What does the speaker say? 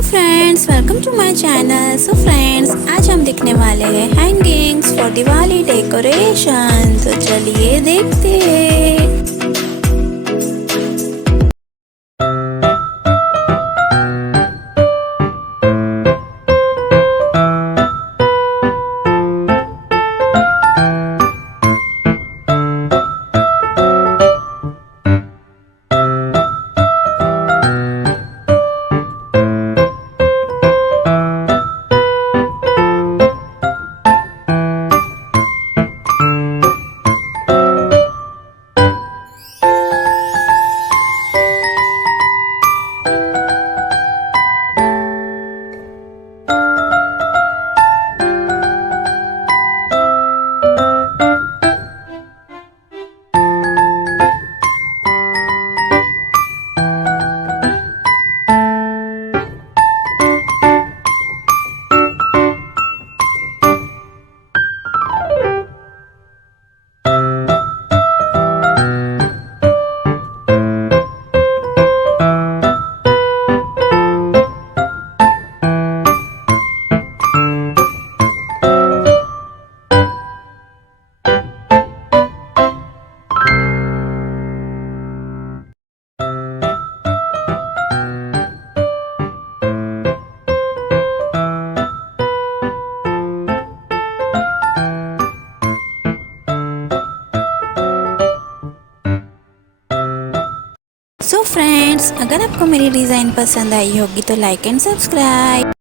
Hello friends, welcome to my channel. So friends, आज हम देखने वाले हैं हैंगिंग्स फॉर दिवाली डेकोरेशन। तो चलिए देखते हैं। सो फ्रेंड्स, अगर आपको मेरी डिज़ाइन पसंद आई होगी तो लाइक एंड सब्सक्राइब।